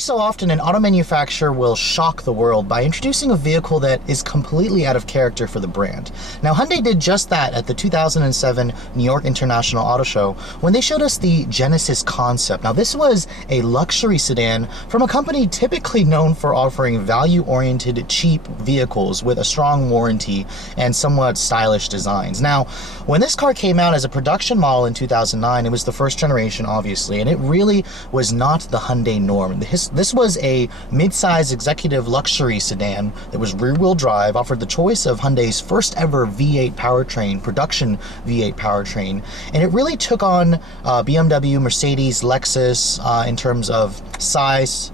so often, an auto manufacturer will shock the world by introducing a vehicle that is completely out of character for the brand. Now, Hyundai did just that at the 2007 New York International Auto Show when they showed us the Genesis concept. Now, this was a luxury sedan from a company typically known for offering value-oriented, cheap vehicles with a strong warranty and somewhat stylish designs. Now, when this car came out as a production model in 2009, it was the first generation, obviously, and it really was not the Hyundai norm. This was a mid-size executive luxury sedan that was rear-wheel drive, offered the choice of Hyundai's first ever V8 powertrain, production V8 powertrain, and it really took on BMW, Mercedes, Lexus in terms of size,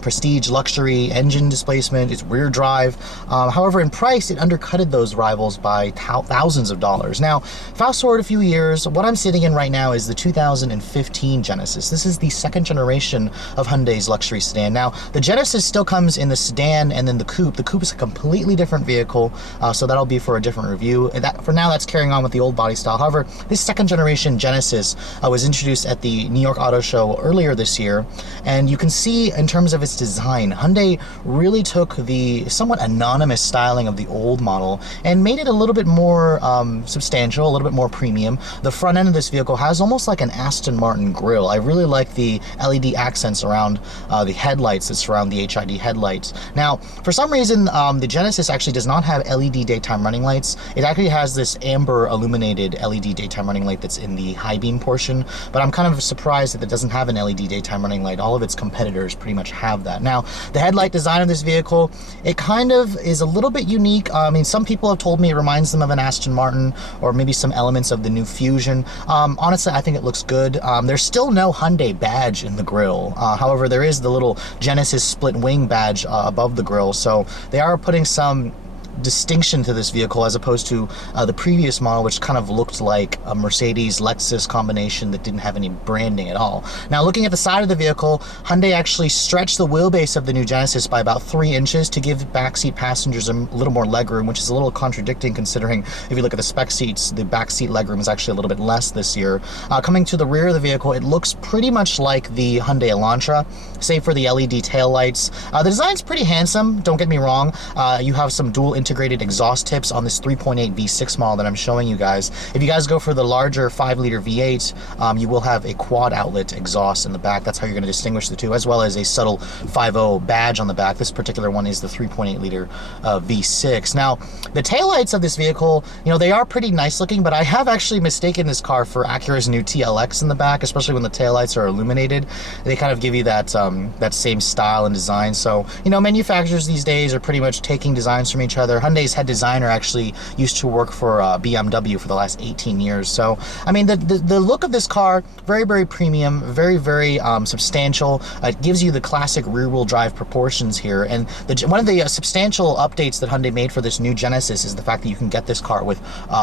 prestige, luxury, engine displacement, its rear drive. However, in price, it undercutted those rivals by thousands of dollars. Now, fast forward a few years, what I'm sitting in right now is the 2015 Genesis. This is the second generation of Hyundai's luxury sedan. Now, the Genesis still comes in the sedan and then the coupe. The coupe is a completely different vehicle, so that'll be for a different review. For now, that's carrying on with the old body style. However, this second generation Genesis was introduced at the New York Auto Show earlier this year, and you can see in terms of its design, Hyundai really took the somewhat anonymous styling of the old model and made it a little bit more substantial, a little bit more premium. The front end of this vehicle has almost like an Aston Martin grille. I really like the LED accents around the headlights that surround the HID headlights. Now, for some reason, the Genesis actually does not have LED daytime running lights. It actually has this amber illuminated LED daytime running light that's in the high beam portion, but I'm kind of surprised that it doesn't have an LED daytime running light. All of its competitors pretty much have that. Now, the headlight design of this vehicle, it kind of is a little bit unique. I mean, some people have told me it reminds them of an Aston Martin or maybe some elements of the new Fusion. Honestly, I think it looks good. There's still no Hyundai badge in the grille. However, there is the little Genesis split wing badge above the grille, so they are putting some distinction to this vehicle as opposed to the previous model, which kind of looked like a Mercedes Lexus combination that didn't have any branding at all. Now, looking at the side of the vehicle, Hyundai actually stretched the wheelbase of the new Genesis by about 3 inches to give backseat passengers a little more legroom, which is a little contradicting considering if you look at the spec seats, the backseat legroom is actually a little bit less this year. Coming to the rear of the vehicle, it looks pretty much like the Hyundai Elantra, save for the LED taillights. The design's pretty handsome, don't get me wrong. You have some dual integrated exhaust tips on this 3.8 V6 model that I'm showing you guys. If you guys go for the larger 5-liter V8, you will have a quad outlet exhaust in the back. That's how you're going to distinguish the two, as well as a subtle 5.0 badge on the back. This particular one is the 3.8-liter V6. Now, the taillights of this vehicle, you know, they are pretty nice looking, but I have actually mistaken this car for Acura's new TLX in the back, especially when the taillights are illuminated. They kind of give you that that same style and design. So, you know, manufacturers these days are pretty much taking designs from each other. Hyundai's head designer actually used to work for BMW for the last 18 years. So, I mean, the look of this car, very, very premium, very, very substantial. It gives you the classic rear-wheel drive proportions here. And one of the substantial updates that Hyundai made for this new Genesis is the fact that you can get this car with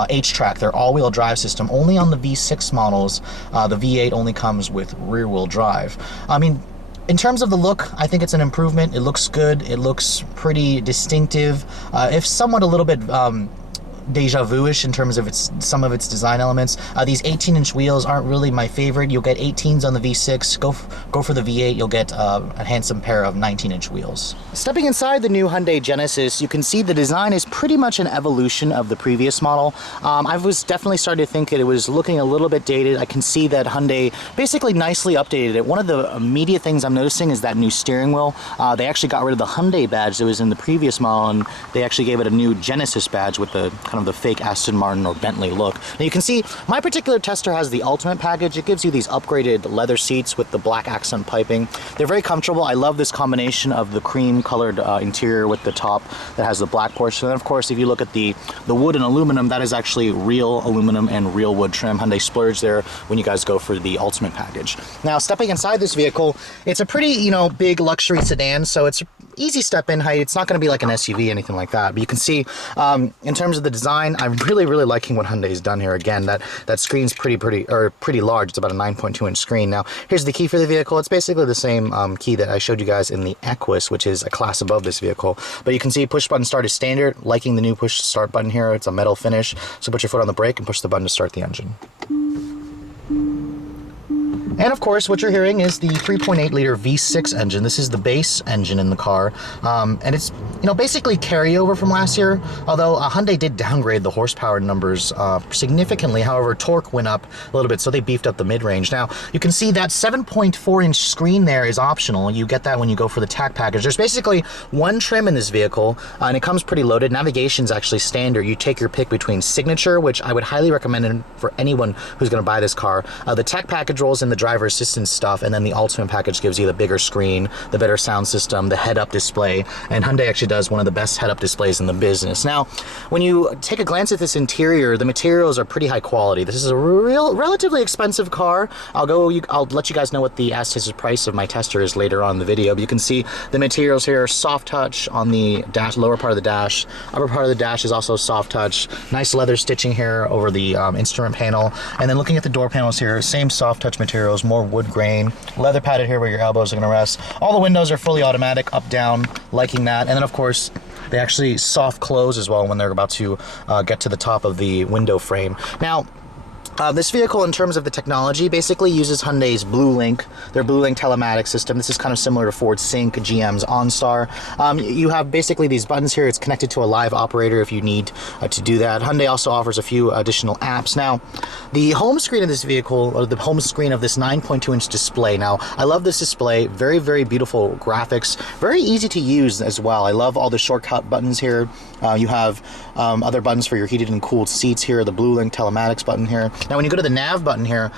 H-Track, their all-wheel drive system. Only on the V6 models, the V8 only comes with rear-wheel drive. I mean, in terms of the look, I think it's an improvement. It looks good. It looks pretty distinctive. If somewhat a little bit deja vu-ish in terms of some of its design elements. These 18-inch wheels aren't really my favorite. You'll get 18s on the V6. Go for the V8. You'll get a handsome pair of 19-inch wheels. Stepping inside the new Hyundai Genesis, you can see the design is pretty much an evolution of the previous model. I was definitely starting to think that it was looking a little bit dated. I can see that Hyundai basically nicely updated it. One of the immediate things I'm noticing is that new steering wheel. They actually got rid of the Hyundai badge that was in the previous model, and they actually gave it a new Genesis badge with the kind of the fake Aston Martin or Bentley look. Now you can see my particular tester has the Ultimate package. It gives you these upgraded leather seats with the black accent piping. They're very comfortable. I love this combination of the cream colored interior with the top that has the black portion. And of course, if you look at the wood and aluminum, that is actually real aluminum and real wood trim. Hyundai splurged there when you guys go for the Ultimate package. Now, stepping inside this vehicle, it's a pretty, you know, big luxury sedan, so it's easy step in height. It's not going to be like an SUV, anything like that. But you can see, in terms of the design, I'm really liking what Hyundai's done here. Again, that screen's pretty large. It's about a 9.2-inch screen. Now, here's the key for the vehicle. It's basically the same key that I showed you guys in the Equus, which is a class above this vehicle. But you can see push button start is standard. Liking the new push start button here. It's a metal finish. So put your foot on the brake and push the button to start the engine. And of course, what you're hearing is the 3.8 liter V6 engine. This is the base engine in the car. And it's, basically carryover from last year, although Hyundai did downgrade the horsepower numbers significantly. However, torque went up a little bit, so they beefed up the mid-range. Now, you can see that 7.4-inch screen there is optional. You get that when you go for the TAC package. There's basically one trim in this vehicle, and it comes pretty loaded. Navigation's actually standard. You take your pick between Signature, which I would highly recommend for anyone who's going to buy this car. The TAC package rolls in the driver assistance stuff, and then the Ultimate package gives you the bigger screen, the better sound system, the head-up display, and Hyundai actually does one of the best head-up displays in the business. Now, when you take a glance at this interior, the materials are pretty high quality. This is a relatively expensive car. I'll let you guys know what the as-tested price of my tester is later on in the video, but you can see the materials here are soft touch on the dash, lower part of the dash. Upper part of the dash is also soft touch. Nice leather stitching here over the instrument panel. And then looking at the door panels here, same soft touch materials, more wood grain, leather padded here where your elbows are going to rest. All the windows are fully automatic, up, down, liking that. And then of course, they actually soft close as well when they're about to get to the top of the window frame. Now, this vehicle, in terms of the technology, basically uses Hyundai's BlueLink, their BlueLink telematics system. This is kind of similar to Ford Sync, GM's OnStar. You have basically these buttons here. It's connected to a live operator if you need to do that. Hyundai also offers a few additional apps. Now, the home screen of this vehicle, or the home screen of this 9.2-inch display. Now, I love this display. Very, very beautiful graphics. Very easy to use as well. I love all the shortcut buttons here. You have other buttons for your heated and cooled seats here. The BlueLink telematics button here. Now, when you go to the nav button here,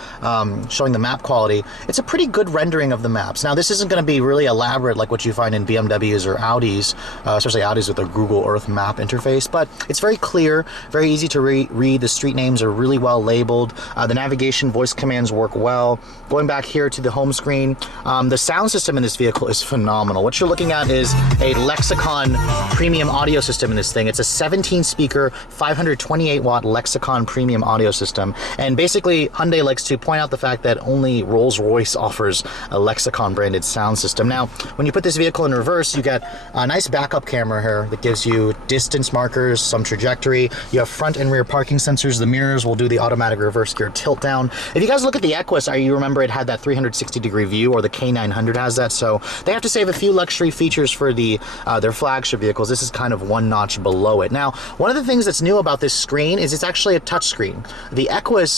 showing the map quality, it's a pretty good rendering of the maps. Now, this isn't going to be really elaborate like what you find in BMWs or Audis, especially Audis with their Google Earth map interface, but it's very clear, very easy to read. The street names are really well labeled. The navigation voice commands work well. Going back here to the home screen, the sound system in this vehicle is phenomenal. What you're looking at is a Lexicon premium audio system in this thing. It's a 17-speaker, 528-watt Lexicon premium audio system. And basically, Hyundai likes to point out the fact that only Rolls-Royce offers a Lexicon-branded sound system. Now, when you put this vehicle in reverse, you get a nice backup camera here that gives you distance markers, some trajectory. You have front and rear parking sensors. The mirrors will do the automatic reverse gear tilt down. If you guys look at the Equus, you remember it had that 360-degree view, or the K900 has that, so they have to save a few luxury features for their flagship vehicles. This is kind of one notch below it. Now, one of the things that's new about this screen is it's actually a touchscreen. The Equus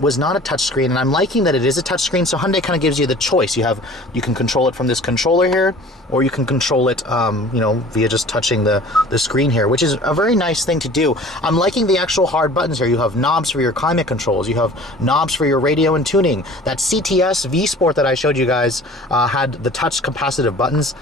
was not a touchscreen, and I'm liking that it is a touchscreen, so Hyundai kind of gives you the choice. You can control it from this controller here, or you can control it via just touching the screen here, which is a very nice thing to do. I'm liking the actual hard buttons here. You have knobs for your climate controls, you have knobs for your radio and tuning. That CTS V Sport that I showed you guys had the touch capacitive buttons.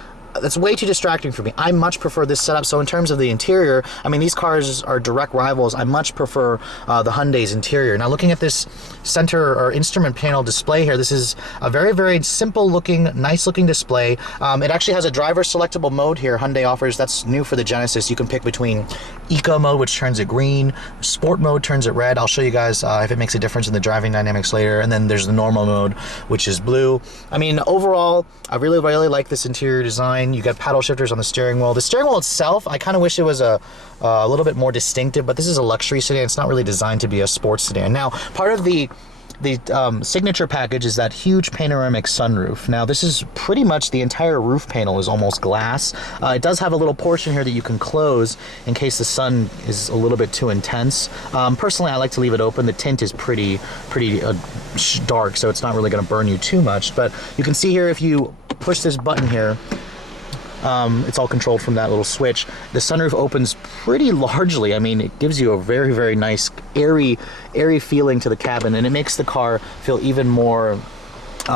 That's way too distracting for me. I much prefer this setup. So in terms of the interior, I mean, these cars are direct rivals. I much prefer the Hyundai's interior. Now, looking at this center or instrument panel display here, this is a very, very simple looking, nice looking display. It actually has a driver selectable mode here. Hyundai offers, that's new for the Genesis. You can pick between Eco mode, which turns it green, Sport mode turns it red. I'll show you guys if it makes a difference in the driving dynamics later. And then there's the normal mode, which is blue. I mean, overall, I really, really like this interior design. You got paddle shifters on the steering wheel. The steering wheel itself, I kind of wish it was a little bit more distinctive, but this is a luxury sedan. It's not really designed to be a sports sedan. Now, part of the signature package is that huge panoramic sunroof. Now, this is pretty much the entire roof panel is almost glass. It does have a little portion here that you can close in case the sun is a little bit too intense. Personally, I like to leave it open. The tint is pretty dark, so it's not really going to burn you too much. But you can see here, if you push this button here, it's all controlled from that little switch. The sunroof opens pretty largely. I mean, it gives you a very, very nice, airy feeling to the cabin, and it makes the car feel even more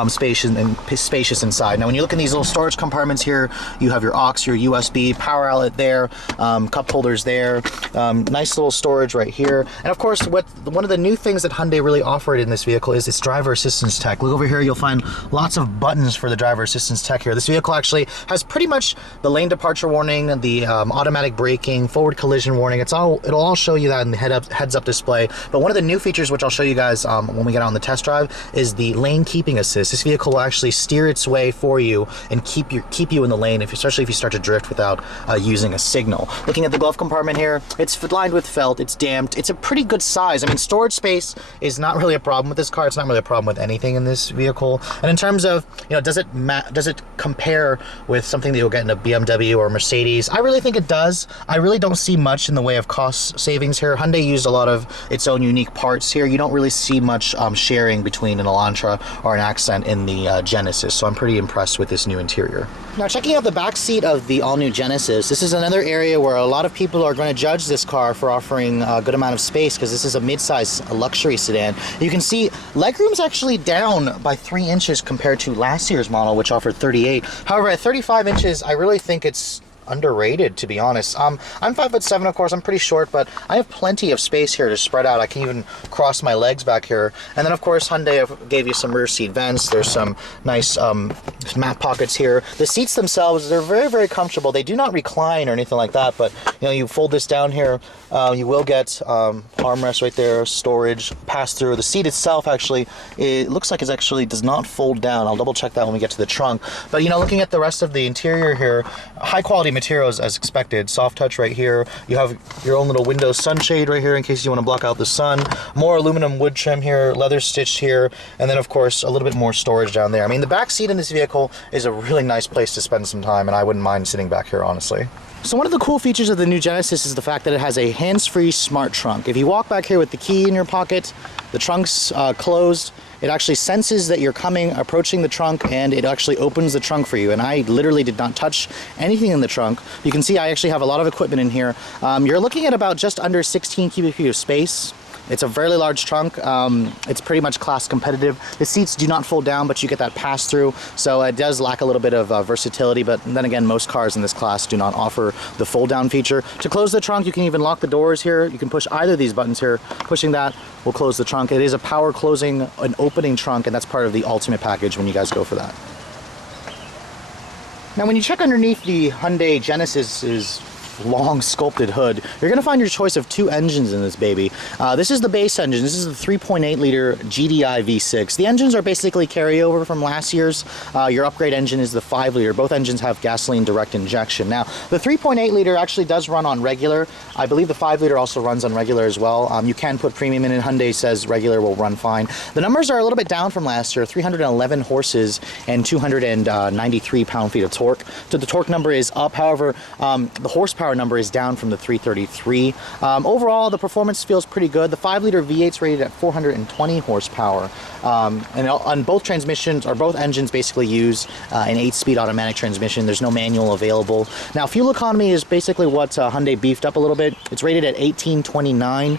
spacious inside. Now, when you look in these little storage compartments here, you have your aux, your USB, power outlet there, cup holders there, nice little storage right here. And of course, one of the new things that Hyundai really offered in this vehicle is its driver assistance tech. Look over here, you'll find lots of buttons for the driver assistance tech here. This vehicle actually has pretty much the lane departure warning, the automatic braking, forward collision warning. It'll all show you that in the heads-up display. But one of the new features, which I'll show you guys when we get on the test drive, is the lane keeping assist. Genesis, this vehicle will actually steer its way for you and keep you in the lane, especially if you start to drift without using a signal. Looking at the glove compartment here, it's lined with felt, it's damped, it's a pretty good size. I mean, storage space is not really a problem with this car. It's not really a problem with anything in this vehicle. And in terms of, you know, does it compare with something that you'll get in a BMW or Mercedes? I really think it does. I really don't see much in the way of cost savings here. Hyundai used a lot of its own unique parts here. You don't really see much sharing between an Elantra or an Accent in the Genesis, so I'm pretty impressed with this new interior. Now, checking out the back seat of the all-new Genesis, this is another area where a lot of people are going to judge this car for offering a good amount of space, because this is a mid-size luxury sedan. You can see legroom's actually down by 3 inches compared to last year's model, which offered 38. However, at 35 inches, I really think it's underrated, to be honest. I'm 5'7", of course. I'm pretty short, but I have plenty of space here to spread out. I can even cross my legs back here. And then, of course, Hyundai gave you some rear seat vents. There's some nice mat pockets here. The seats themselves, they're very, very comfortable. They do not recline or anything like that, but you know, you fold this down here, you will get armrest right there, storage, pass through. The seat itself, actually, it looks like it actually does not fold down. I'll double check that when we get to the trunk. But you know, looking at the rest of the interior here, high quality materials as expected. Soft touch right here. You have your own little window sunshade right here in case you want to block out the sun. More aluminum wood trim here, leather stitched here, and then of course a little bit more storage down there. I mean, the back seat in this vehicle is a really nice place to spend some time, and I wouldn't mind sitting back here, honestly. So one of the cool features of the new Genesis is the fact that it has a hands-free smart trunk. If you walk back here with the key in your pocket, the trunk's closed, it actually senses that you're approaching the trunk, and it actually opens the trunk for you. And I literally did not touch anything in the trunk. You can see I actually have a lot of equipment in here. You're looking at about just under 16 cubic feet of space. It's a fairly large trunk. It's pretty much class competitive. The seats do not fold down, but you get that pass through, so it does lack a little bit of versatility, but then again, most cars in this class do not offer the fold down feature. To close the trunk, you can even lock the doors here. You can push either of these buttons here. Pushing that will close the trunk. It is a power closing and opening trunk, and that's part of the ultimate package when you guys go for that. Now, when you check underneath the Hyundai Genesis's long sculpted hood, you're going to find your choice of 2 engines in this baby. This is the base engine. This is the 3.8 liter GDI V6. The engines are basically carryover from last year's. Your upgrade engine is the 5 liter. Both engines have gasoline direct injection. Now, the 3.8 liter actually does run on regular. I believe the 5 liter also runs on regular as well. You can put premium in it. Hyundai says regular will run fine. The numbers are a little bit down from last year, 311 horses and 293 pound-feet of torque. So the torque number is up. However, the horsepower number is down from the 333. Overall, the performance feels pretty good. The 5 liter V8's rated at 420 horsepower. And on both transmissions, or both engines, basically use an 8-speed automatic transmission. There's no manual available. Now, fuel economy is basically what Hyundai beefed up a little bit. It's rated at 1829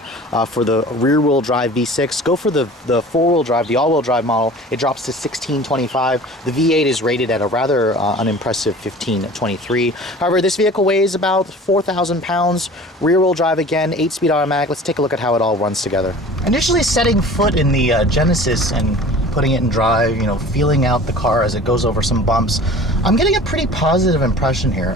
for the rear-wheel drive V6. Go for the 4-wheel drive, the all-wheel drive model. It drops to 1625. The V8 is rated at a rather unimpressive 1523. However, this vehicle weighs about 4,000 pounds. Rear-wheel drive again, 8-speed automatic. Let's take a look at how it all runs together. Initially setting foot in the Genesis and putting it in drive, you know, feeling out the car as it goes over some bumps, I'm getting a pretty positive impression here.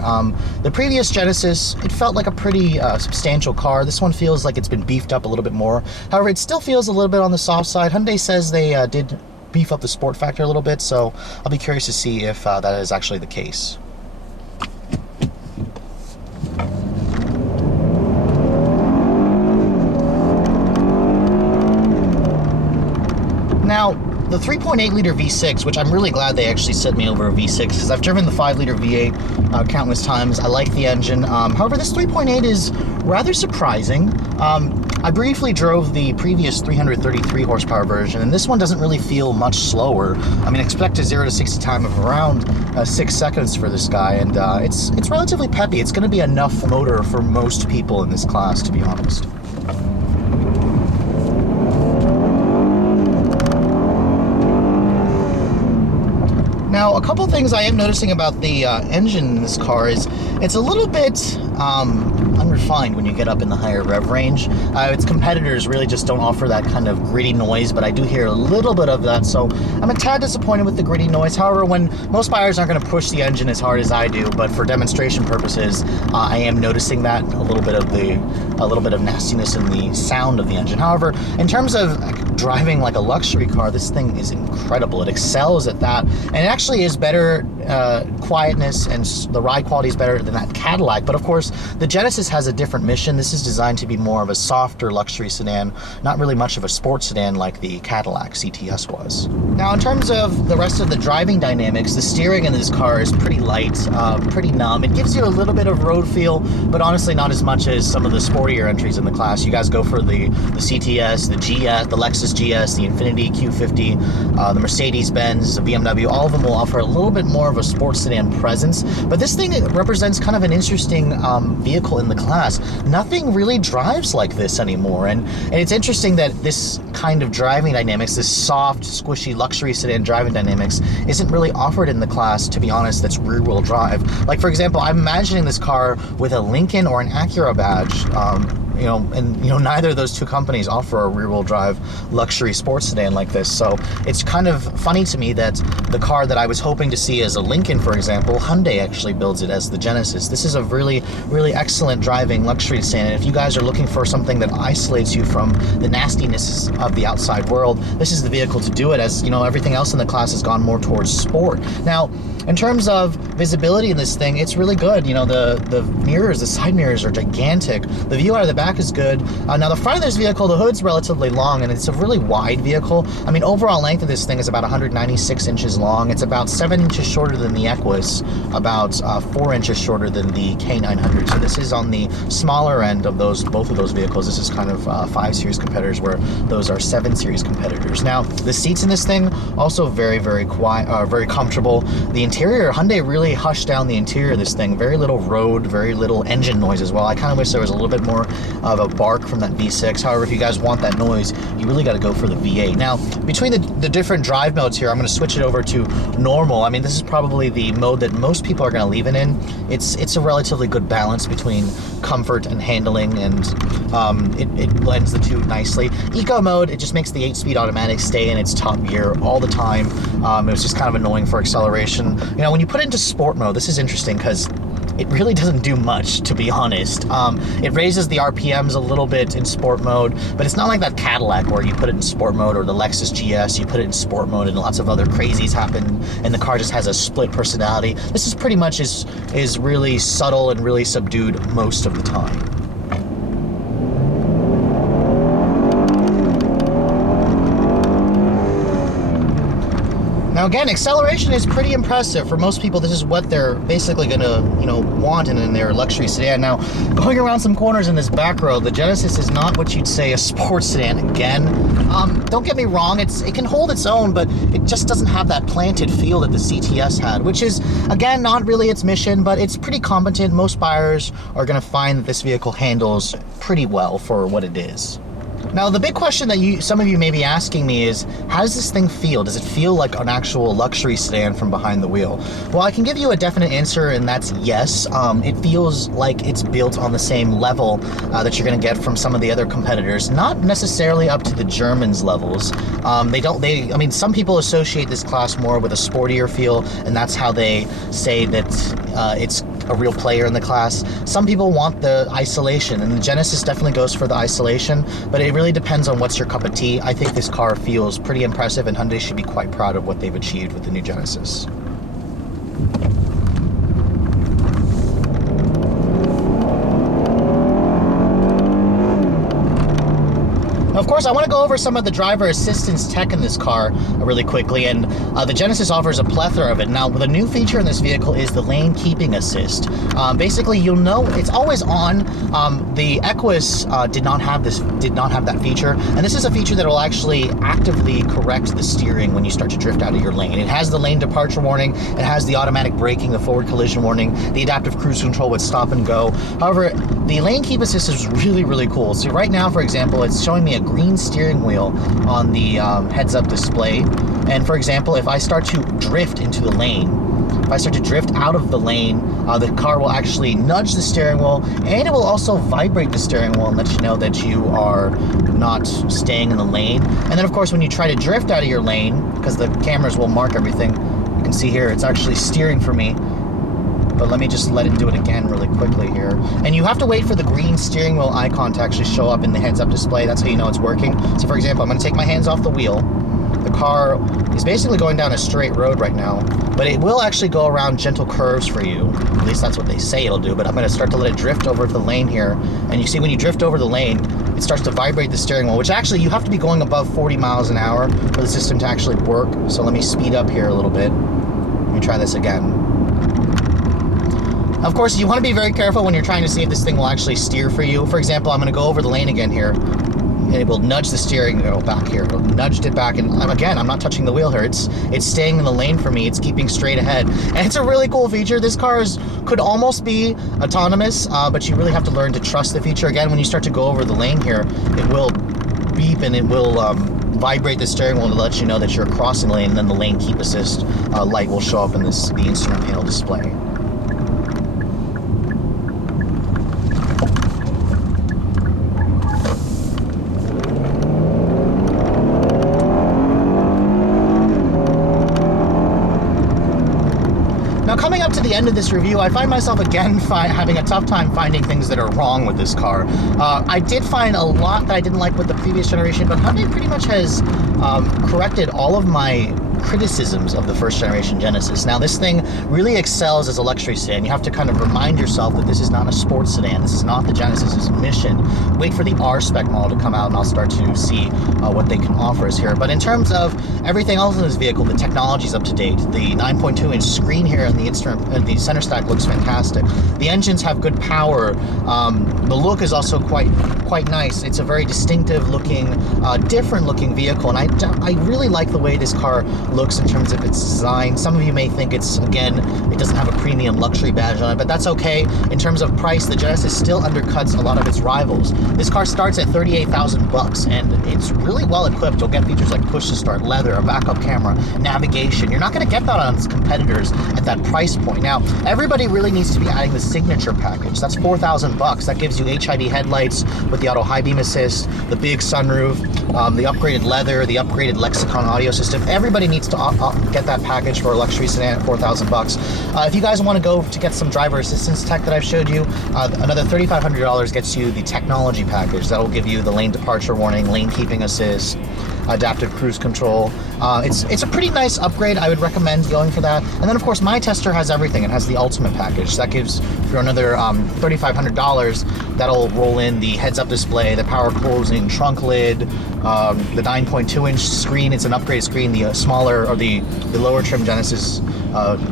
The previous Genesis, it felt like a pretty substantial car. This one feels like it's been beefed up a little bit more. However, it still feels a little bit on the soft side. Hyundai says they did beef up the sport factor a little bit, so I'll be curious to see if that is actually the case. Now, the 3.8 liter V6, which I'm really glad they actually sent me over a V6, because I've driven the 5 liter V8 countless times. I like the engine. However, this 3.8 is rather surprising. I briefly drove the previous 333 horsepower version, and this one doesn't really feel much slower. I mean, expect a 0 to 60 time of around 6 seconds for this guy, and it's relatively peppy. It's going to be enough motor for most people in this class, to be honest. Now, a couple things I am noticing about the engine in this car is it's a little bit unrefined when you get up in the higher rev range. Its competitors really just don't offer that kind of gritty noise, but I do hear a little bit of that, so I'm a tad disappointed with the gritty noise. However, when most buyers aren't going to push the engine as hard as I do, but for demonstration purposes, I am noticing that a little bit of nastiness in the sound of the engine. However, in terms of driving like a luxury car, this thing is incredible. It excels at that, and it actually is better quietness, and the ride quality is better than that Cadillac. But of course, the Genesis has a different mission. This is designed to be more of a softer luxury sedan, not really much of a sports sedan like the Cadillac CTS was. Now, in terms of the rest of the driving dynamics, the steering in this car is pretty light, pretty numb. It gives you a little bit of road feel, but honestly not as much as some of the sportier entries in the class. You guys go for the CTS, the GS, the Lexus GS, the Infiniti Q50, the Mercedes-Benz, the BMW. All of them will offer a little bit more of a sports sedan presence, but this thing represents kind of an interesting vehicle in the class. Nothing really drives like this anymore, and it's interesting that this kind of driving dynamics, this soft, squishy luxury sedan driving dynamics, isn't really offered in the class, to be honest, that's rear-wheel drive. Like, for example, I'm imagining this car with a Lincoln or an Acura badge, neither of those two companies offer a rear-wheel drive luxury sports sedan like this. So it's kind of funny to me that the car that I was hoping to see as a Lincoln, for example, Hyundai actually builds it as the Genesis. This is a really, really excellent driving luxury sedan, and if you guys are looking for something that isolates you from the nastiness of the outside world, this is the vehicle to do it. As you know, everything else in the class has gone more towards sport. Now, in terms of visibility in this thing, it's really good. You know, the mirrors, the side mirrors are gigantic. The view out of the back is good. Now, the front of this vehicle, the hood's relatively long, and it's a really wide vehicle. I mean, overall length of this thing is about 196 inches long. It's about 7 inches shorter than the Equus, about 4 inches shorter than the K900. So this is on the smaller end of both of those vehicles. This is kind of 5 Series competitors, where those are 7 Series competitors. Now, the seats in this thing also very, very quiet, very comfortable. The interior, Hyundai really hushed down the interior of this thing. Very little road, very little engine noise as well. I kind of wish there was a little bit more of a bark from that V6. However, if you guys want that noise, you really got to go for the V8. Now, between the different drive modes here, I'm going to switch it over to normal. I mean, this is probably the mode that most people are going to leave it in. It's a relatively good balance between comfort and handling, and it blends the two nicely. Eco mode, it just makes the 8-speed automatic stay in its top gear all the time. It was just kind of annoying for acceleration. You know, when you put it into sport mode, this is interesting because it really doesn't do much, to be honest. It raises the RPMs a little bit in sport mode, but it's not like that Cadillac where you put it in sport mode, or the Lexus GS, you put it in sport mode and lots of other crazies happen and the car just has a split personality. This is pretty much is really subtle and really subdued most of the time. Now again, acceleration is pretty impressive. For most people, this is what they're basically gonna, want in their luxury sedan. Now, going around some corners in this back road, the Genesis is not what you'd say a sports sedan again. Don't get me wrong, it can hold its own, but it just doesn't have that planted feel that the CTS had, which is, again, not really its mission, but it's pretty competent. Most buyers are gonna find that this vehicle handles pretty well for what it is. Now, the big question that some of you may be asking me is, how does this thing feel? Does it feel like an actual luxury sedan from behind the wheel? Well, I can give you a definite answer, and that's yes. It feels like it's built on the same level that you're going to get from some of the other competitors. Not necessarily up to the Germans' levels. I mean, some people associate this class more with a sportier feel, and that's how they say that it's a real player in the class. Some people want the isolation, and the Genesis definitely goes for the isolation, but it really depends on what's your cup of tea. I think this car feels pretty impressive, and Hyundai should be quite proud of what they've achieved with the new Genesis. Of course, I want to go over some of the driver assistance tech in this car really quickly, and the Genesis offers a plethora of it. Now, the new feature in this vehicle is the lane keeping assist. Basically, you'll know it's always on. The Equus did not have that feature, and this is a feature that will actually actively correct the steering when you start to drift out of your lane. It has the lane departure warning, it has the automatic braking, the forward collision warning, the adaptive cruise control with stop and go. However, the lane keep assist is really, really cool. So right now, for example, it's showing me a green steering wheel on the heads-up display. And for example, if I start to drift into the lane, if I start to drift out of the lane, the car will actually nudge the steering wheel, and it will also vibrate the steering wheel and let you know that you are not staying in the lane. And then of course, when you try to drift out of your lane, because the cameras will mark everything, you can see here, it's actually steering for me. But let me just let it do it again really quickly here. And you have to wait for the green steering wheel icon to actually show up in the heads-up display. That's how you know it's working. So for example, I'm gonna take my hands off the wheel. The car is basically going down a straight road right now, but it will actually go around gentle curves for you. At least that's what they say it'll do, but I'm gonna start to let it drift over to the lane here. And you see when you drift over the lane, it starts to vibrate the steering wheel, which actually you have to be going above 40 miles an hour for the system to actually work. So let me speed up here a little bit. Let me try this again. Of course, you want to be very careful when you're trying to see if this thing will actually steer for you. For example, I'm going to go over the lane again here, and it will nudge the steering wheel back here. It'll nudge it back, and again, I'm not touching the wheel here. It's staying in the lane for me. It's keeping straight ahead, and it's a really cool feature. This car could almost be autonomous, but you really have to learn to trust the feature. Again, when you start to go over the lane here, it will beep and it will vibrate the steering wheel to let you know that you're crossing the lane, and then the lane keep assist light will show up in the instrument panel display. Now, coming up to the end of this review, I find myself again having a tough time finding things that are wrong with this car. I did find a lot that I didn't like with the previous generation, but Hyundai pretty much has corrected all of my criticisms of the first generation Genesis. Now, this thing really excels as a luxury sedan. You have to kind of remind yourself that this is not a sports sedan. This is not the Genesis's mission. Wait for the R-Spec model to come out and I'll start to see what they can offer us here. But in terms of everything else in this vehicle, the technology is up to date. The 9.2-inch screen here in the center stack looks fantastic. The engines have good power. The look is also quite nice. It's a very distinctive looking, different looking vehicle, and I really like the way this car looks in terms of its design. Some of you may think it doesn't have a premium luxury badge on it, but that's okay. In terms of price, the Genesis still undercuts a lot of its rivals. This car starts at $38,000 and it's really well equipped. You'll get features like push to start, leather, a backup camera, navigation. You're not going to get that on its competitors at that price point. Now, everybody really needs to be adding the signature package. That's $4,000. That gives you HID headlights with the auto high beam assist, the big sunroof, the upgraded leather, the upgraded Lexicon audio system. Everybody needs to get that package for a luxury sedan at $4,000. If you guys want to go to get some driver assistance tech that I've showed you, another $3,500 gets you the technology package. That will give you the lane departure warning, lane keeping assist, adaptive cruise control. It's a pretty nice upgrade. I would recommend going for that. And then of course my tester has everything. It has the ultimate package. That gives for another $3,500. That'll roll in the heads-up display, the power closing trunk lid, the 9.2-inch screen. It's an upgrade screen. The smaller or the lower trim Genesis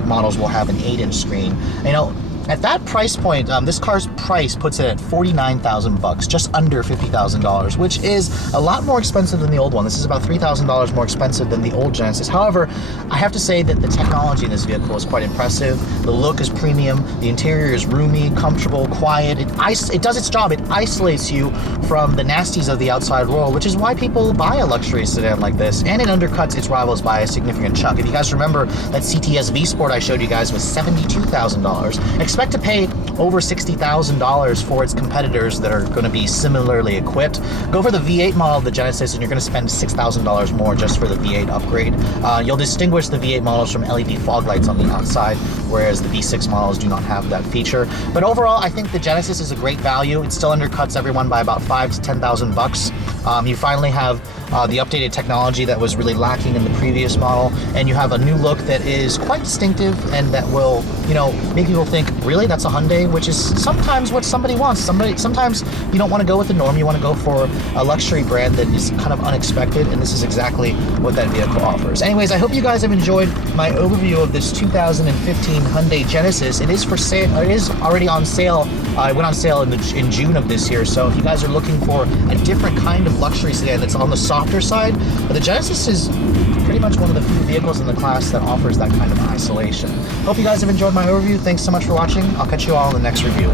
models will have an 8-inch screen. You know, at that price point, this car's price puts it at $49,000, just under $50,000, which is a lot more expensive than the old one. This is about $3,000 more expensive than the old Genesis. However, I have to say that the technology in this vehicle is quite impressive. The look is premium. The interior is roomy, comfortable, quiet. It does its job. It isolates you from the nasties of the outside world, which is why people buy a luxury sedan like this, and it undercuts its rivals by a significant chunk. If you guys remember, that CTS V Sport I showed you guys was $72,000. Expect to pay over $60,000 for its competitors that are going to be similarly equipped. Go for the V8 model of the Genesis and you're going to spend $6,000 more just for the V8 upgrade. You'll distinguish the V8 models from LED fog lights on the outside, whereas the V6 models do not have that feature. But overall, I think the Genesis is a great value. It still undercuts everyone by about $5,000 to $10,000. You finally have the updated technology that was really lacking in the previous model, and you have a new look that is quite distinctive and that will, you know, make people think, really, that's a Hyundai, which is sometimes what somebody wants. Sometimes you don't want to go with the norm, you want to go for a luxury brand that is kind of unexpected, and this is exactly what that vehicle offers. Anyways, I hope you guys have enjoyed my overview of this 2015 Hyundai Genesis. It is for sale. It is already on sale. It went on sale in June of this year, so if you guys are looking for a different kind of luxury sedan that's on the softer side, but the Genesis is pretty much one of the few vehicles in the class that offers that kind of isolation. Hope you guys have enjoyed my overview. Thanks so much for watching. I'll catch you all in the next review.